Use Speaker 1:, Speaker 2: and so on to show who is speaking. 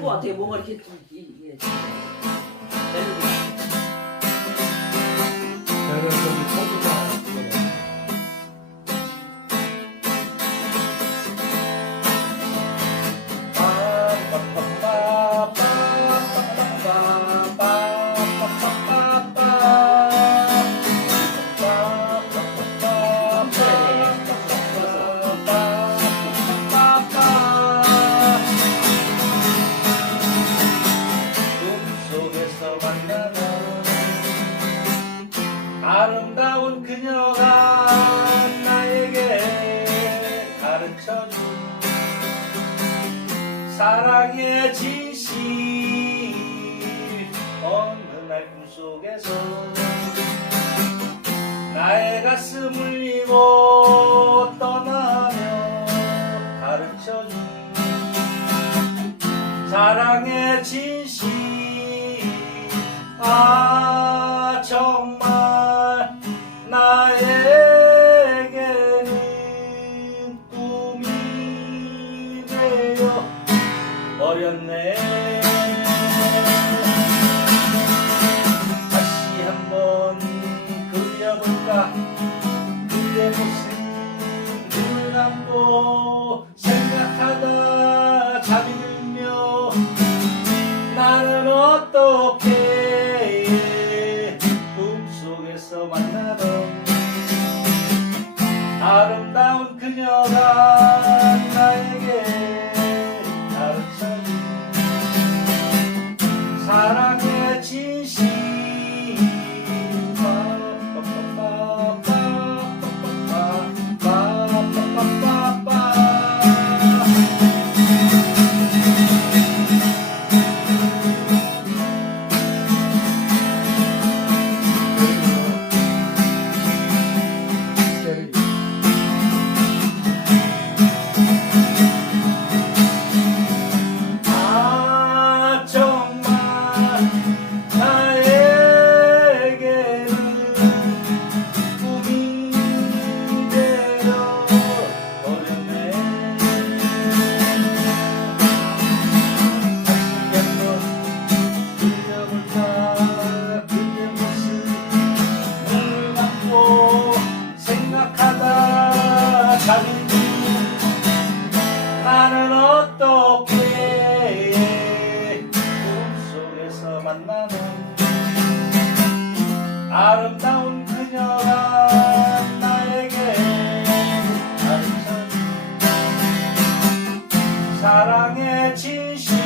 Speaker 1: 것 같아요. 뭔가 이렇게 좀 이- 이게
Speaker 2: 저 만나는 아름다운 그녀가 나에게 가르쳐준 사랑의 진실 어느 날 꿈속에서 나의 가슴 울리고 떠나며 가르쳐준 사랑의 진실 아 정말 나에게는 꿈이 되어 버렸네 아름다운 그녀가 가질지 나는 어떻게 꿈속에서 만나는 아름다운 그녀가 나에게 가르쳐 사랑의 진심